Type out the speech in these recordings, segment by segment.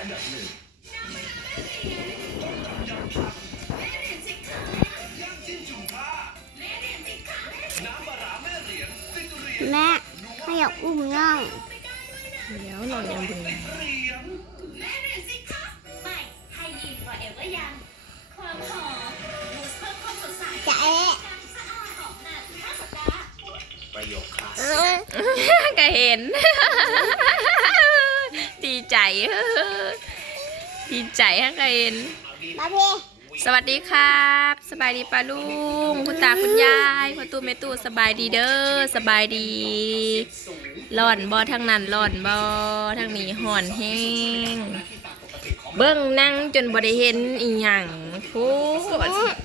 อันดับหนึ่งย่างจิ้มจุ่มผ้าน้ำปลาร้าแม่เหรียญฟิตเรียนแม่ให้อยากอุ้มน้องเดี๋ยวน้องยังเบึงเหรียญไม่ให้ยีน forever ยังความหอมบูสต์เพิ่มความสดใสจะเอ๊ะการสะอาดหอมนานห้าสัปดาห์ประโยคคลาสเอสิกอก็เห็นดี ใจดีใจฮะก็เห็นมาพี่สวัสดีครับ สบายดีปาลุงคุณตาคุณยายพ่อตู้แม่ตู้สบายดีเด้อสบายดีร้อนบ่ทางนั้นร้อนบ่ทางนี้ห่อนแห้งเบิ่งนั่งจนบ่ได้เห็นอีหยังพูด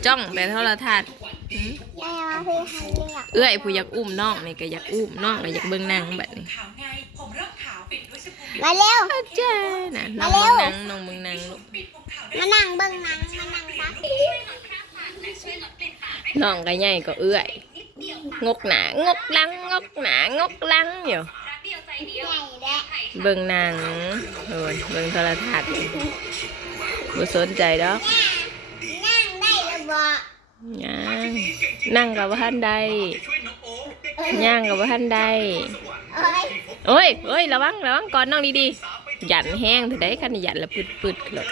จ้องแต่โทรทัศน์หืม แม่มาพี่ให้เรียกเอื้อยผู้อยากอุ้มน้องนี่ก็อยากอุ้มน้องก็อยากเบิ่งนางแบบนี้ขาวไงผมเริ่มขาวปิดด้วยสบู่มาเร็ว อาจารย์น่ะน้องเบิ่งนางน้องเบิ่งนางลูกปิดผมขาวได้มานั่งเบิ่งหนังมานั่งซักช่วยลดคราบมันและช่วยลดกลิ่นปากน้องก็ใหญ่ก็เอื้อยนิดเดียวงกหนางกหลังงกหนางกหลังอยู่รักเดียวใจเดียวใหญ่และไข่เบิ่งหนังโอ้ยเบิ่งโทรทัศน์บ่สนใจดอกนั่งได้หรือบ่ย่าง นั่งกับว่าท่านใดช่วยน้องโอ๊คย่างกับว่าท่านใดเอ้ยโอ้ยโอ้ยระวังระวังก่อนน้องดีๆหยันแห้งเถอะได้คันหยันแล้วปึดปึดๆเลย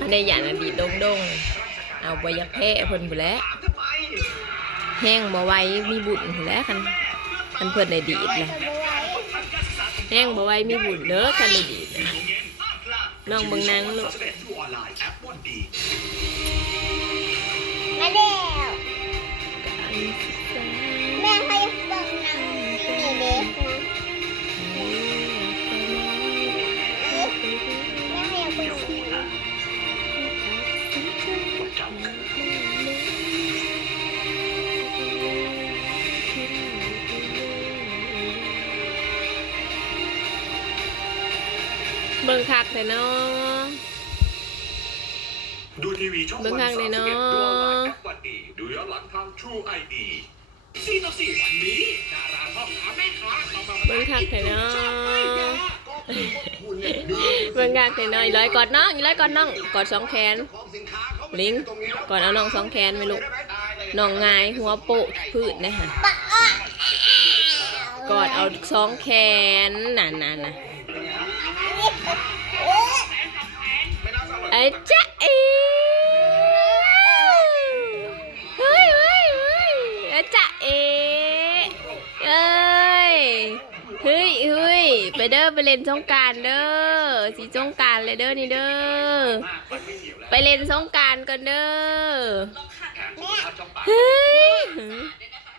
อันนี้หยันอดีตดงดงๆเอาไปยักแพ้เพิ่นผู้นแหล้วถามทำไมแห้งบ่ไหว้มีบุญผู้นแหล้วคันคันเพิ่นได้ดีดเลยแห้งบ่ไหว้มีบุญเด้อคันได้ดีดนะน้องเบิ่งนางลูก แม่ให้เบิ่งหนังนี่เด็กนะเอ๊ะแม่ให้อยากเบิ่งหนังประจำเบิ่งคักแต่เนาะดูทีวีช่องเบิ่งข้างเลยเนาะดูออนไลน์แอป วันดี ดูย้อนหลังทาง True ID สี่ต่อสี่วันนี้ดาราพ่อค้าแม่ค้าเข้ามาเบิ่งคักแต่เนาะก็คือพวกคุณเนี่ยดูเบิ่งคักแต่เนาะอีร้อยกอดน้องอีร้อยกอดน้องกอดสองแขนของสินค้าเขาลิงก่อนเอาน้องสองแขนไหมลูกน้องงายหัวโปะพืชนะฮะกอดเอาสองแขนน่ะน่ะน่ะไอ้จ๊ะ เด้อไปเล่นสงการเด้อสีสงการเลยเด้อนี่เด้อไปเล่นสงการกันเด้อเฮ้ย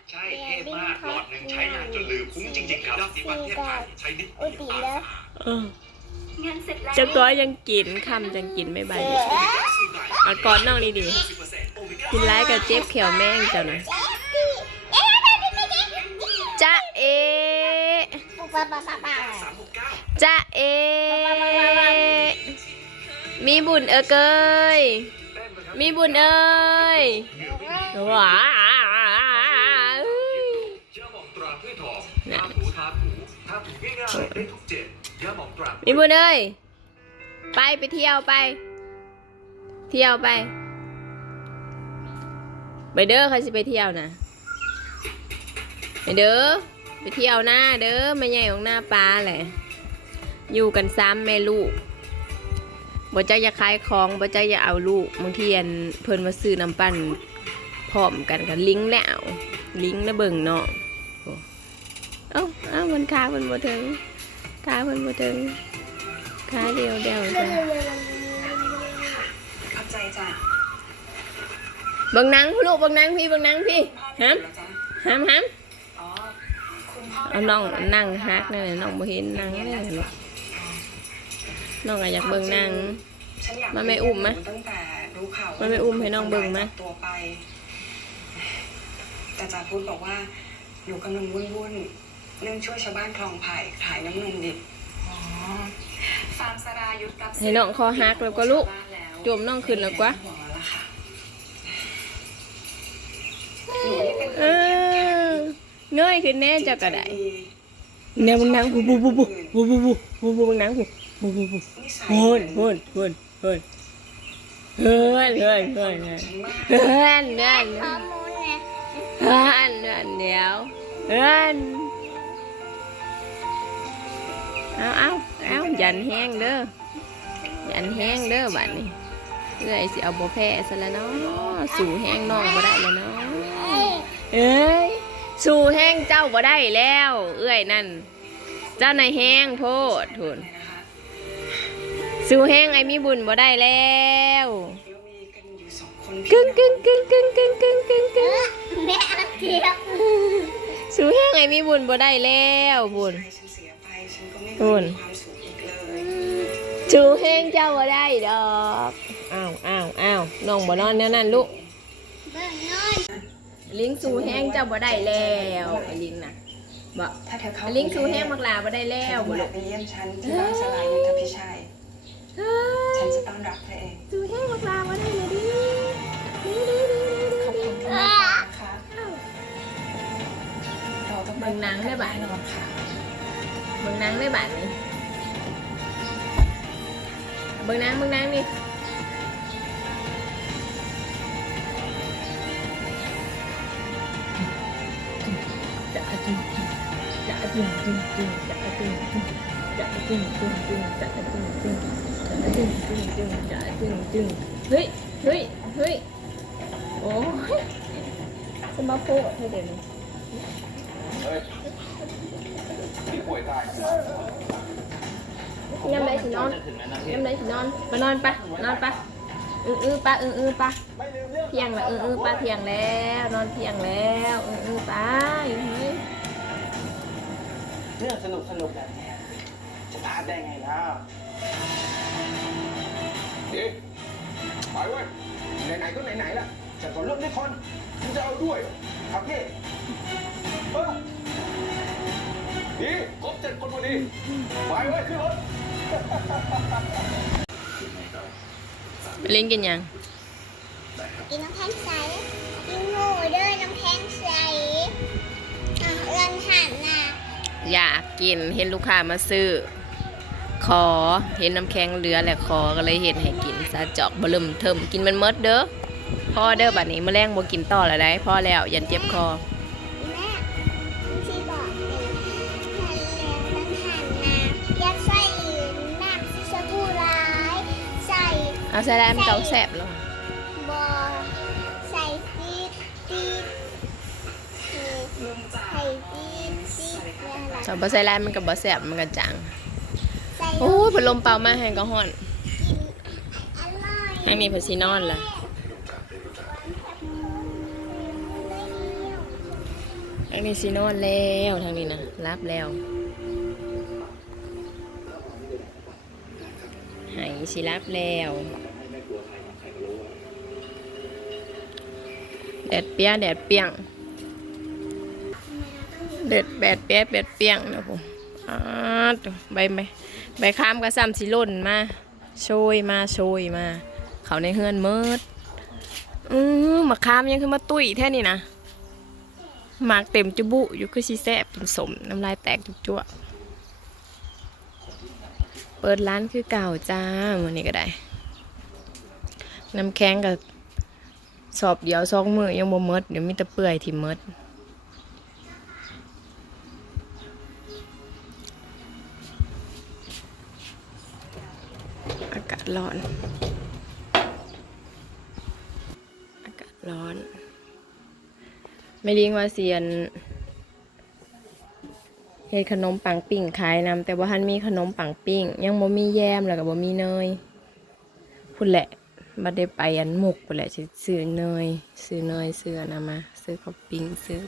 ใช่เท่มากหลอดหนึ่งใช้นานจนลืมคุ้มจริงๆครับยอดนิวันเทพไทยใช้นิดอุติเลยเออเงินเสร็จแล้วจังก้อยยังกินคำจังกินไม่ใบเอเดียอเอาก่อนน้องดีๆกินร้ายกับเจ็บแขวแม่งเจ้านะจ๊ะเอ๊ ป๊าป๊าป๊าป๊าจ๊ะเอ มีบุญเออเกย มีบุญเอ้ยว้าย่าหมองตราถ้วยทองทาถูทาถูทาถูง่ายๆได้ทุกเจ็บย่าหมองตรามีบุญเอ้ย ไปไปเที่ยวไป เที่ยวไป ไปเด้อใครสิไปเที่ยวนะไปเด้อ ไปเที่ยวหน้าเด้อไม่ใหญ่ของหน้าปลาแหละ อยู่กันซ้ำแม่ลูกบ่ใจจะขายของบ่ใจจะเอาลูกบางทีอันเพิ่นมาซื้อน้ำปั่นพร้อมกันกันลิงก์แล้วลิงก์แล้วเบิ่งเนาะโอ้เอ้าเอ้ามันค้ามันบ่ถึงค้ามันบ่ถึงค้าเดียวเดียวจ้ะเข้าใจจ้ะเบิ่งหนังลูกเบิ่งหนังพี่เบิ่งหนังพี่ห้ามห้ามห้ามอ๋อคุณพ่อเอาน้องนั่งฮักนั่นแหละน้องบ่เห็นหนังเลยลูก น้องก็อยากเบิ่งหนังฉันอยากมันไม่อุ้มไหมตั้งแต่รู้ข่าวมันไม่อุ้มให้น้องเบิ่งไหมจับตัวไป แต่จ่าพุทธบอกว่าหนูกำลังวุ่นวุ่นๆเรื่องช่วยชาวบ้านคลองไผ่ขายน้ำนมดิบอ๋อฟาร์มสรายุทธรับให้น้องคอฮักแล้วก็ลูกชาวบ้านแล้วจมน้องขึ้นแล้วกว่าห่วงแล้วล่ะค่ะหนูนี่เป็นคเอนเข้มแข็งอเงยขึ้นแน่เจ้าก็ได้จิตใจเนี่ยมึงนั่งบูบูบูบูบูบูบูบูบูมึงนั่งบู บูบูบูนิสัยโฮ้ยโฮ้ยโฮ้ยโฮ้ยเฮ้ยเฮ้ยเฮ้ยเฮ้ยฉันเฮ้ยเฮ้ยเฮ้ยเนี่ยเฮ้ยเดี๋ยวเฮ้ยเอาเอาเอายันแห้งเด้อยันแห้งเด้อบัดนี้เอ้ยสิเอาบ่แพ้ซะแล้วเนาะสู่แห้งน้องบ่ได้แล้วเนาะเอ้ยสู่แห้งเจ้าบ่ได้แล้ว เอ้ยนั่น เจ้าในแห้งโพดทุน สู่แห้งไอ้มีบุญบ่ได้แล้วเดี๋ยวมีกันอยู่สองคนกึ่งกึ่งกึ่งกึ่งกึ่งกึ่งกึ่งกึ่งแม่เอาเทียบสู่แห้งไอ้มีบุญบ่ได้แล้วบุญใจฉันเสียไปฉันก็ไม่คุเคยณมีความสุขอีกเลยสู่แห้งเจ้าบ่ได้ดอกอ้าวอ้าวอ้าวน้องบ่นอนแนวนั้นลูกเบิ่งนอนลิงสู่แห้งเจ้าบ่ได้แล้วไอ้ลิงน่ะบ่ถ้าเธอเข้าลิงสู่แห้งบักหลาบ่ได้แล้วเธบ่อลูกไปเยี่ยมฉันที่บ้านสลายยุทธพิชัย เฮ้ยฉันจะต้อนรับเธอเองสู่แห้งบักหลาบ่ได้เลยดิขอบคุณที่มานะคะเราต้องเบิ่งหนังได้บ่ะแน่นอนค่ะ เบิ่งนางได้บาดนี้เบิ่งนางเบิ่งนางนี่จะจึงจะจึงจึงจึงจะจึงจึง จะจึงจึงจึงจะจึงจึงจะจึงจึงจึงจะจึงจึงเฮ้ยเฮ้ยเฮ้ยโอ้ยสมาโพดเธอเดี๋ยวนี้ยำไรสินอนยำไรสินอนไปนอนปะนอนปะอืออือปะอืออือปะเที่ยงละอืออือปะเที่ยงแล้ว นอนเที่ยงแล้วอืออือปะเฮ้ยเรื่องสนุกสนุกแบบเนี้ยาดได้ไงแล้วเอ๊ะไปเว้ย ไหนๆก็ไหนๆละจะขอร่วมด้วยคนคุณจะเอาด้วยครับพี่เออดีครบเจ็ดคนพอดีไปเว้ยขึ้นรถไปเล่นกินยังกินน้ำแข็งใสกินหมูเด้อน้ำแข็งใสอะเอื้อนหันน่ะ อยากกินเห็นลูกค้ามาซื้อ ขอเห็นน้ำแข็งเหลือแหละขอก็เลยเห็นให้กินซาจอกบะลึมเทิมกินมันเมดเด้อพ่อเด้อบัดนี้แมลงบ่กินต่อแล้วได้พ่อแล้วยันเจ็บคอแม่ที่บอกเลยนั่นแหละน้ำหันน่ะยัดใส่น้ำซิสบูร้ายใส่เอาใส่ได้มันเกาแสบแล้วบอใส่ปี๊ดปี๊ดนี่ใส่ปี๊ดปี๊ดอะไรถ้าบ่ใส่ลายมันก็บ่แสบมันก็จางใส่ โอ้ยพัดลมเป่ามาแห้งก็ฮ้อนกินอร่อยแห้งนี่เพนสินอนล่ะแห้งนี่สินอนแล้วทางนี้นะรับแล้วไหายสิรับแล้วแดดเปียแดดเปียงเด็ดแดดเปียแดดเปียงนะผมอ้าวใบไม้ ใบข้ามก็ซ้ำสิล่นมาโชยมาโชยมา เขาในเฮือนเมิดอือมะขามยังคือมาตุ้ยแท่นี่นะหมากเต็มจุบุอยู่คือสีแซบเป็นสมน้ำลายแตกจุกจั่วเปิดร้านคือเก่าจ้าวันนี้ก็ได้น้ำแข็งกับสอบเดียวซองมือยังบ่เมิดเดี๋ยวมีแต่เปื่อยที่เมิด ร้อน อากาศร้อน ไม่ลิงว่าเซียนเฮ็ดขนมปังปิ้งขายนำแต่ว่าทันมีขนมปังปิ้ง ยังบ่มีแยมแล้วก็บ่มีเนยพุ่นแหละบัดได้ไปอันหมุกพุ่นแหละสิซื้อเนยซื้อเนยซื้อนนนมา ซื้อข้าวปิ้งซื้อ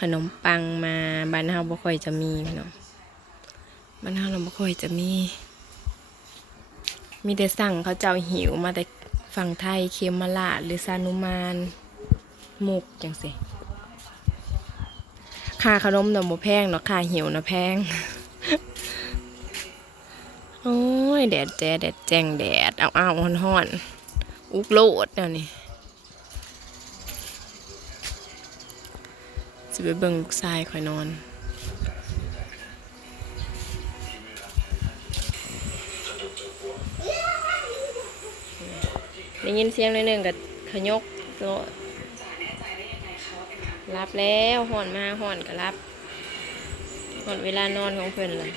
ขนมปังมาบ้านเฮาบ่ค่อยจะมีเนาะบ้านเฮาเราบ่ค่อยจะมี มีแต่สั่งเขาเจ้าหิวมาแต่ฝั่งไทยเคมมาลาดหรือซานุมานมุกจังสิค่าขนมน่ะบ่แพงเนาะค่าหิวน่ะแพง โอ้ย แดดแจ๊แดดแจงแดด เอาเอาฮ้อนฮ้อนๆอุกโลดเนี่ยนี่จะไปเบิ่งลูกชายคอยนอน ได้ยินเสียงหนิดนึงกับขยกโตรับแล้วห่อนมาห่อนก็รับห่อนเวลานอนของเพื่อนเลย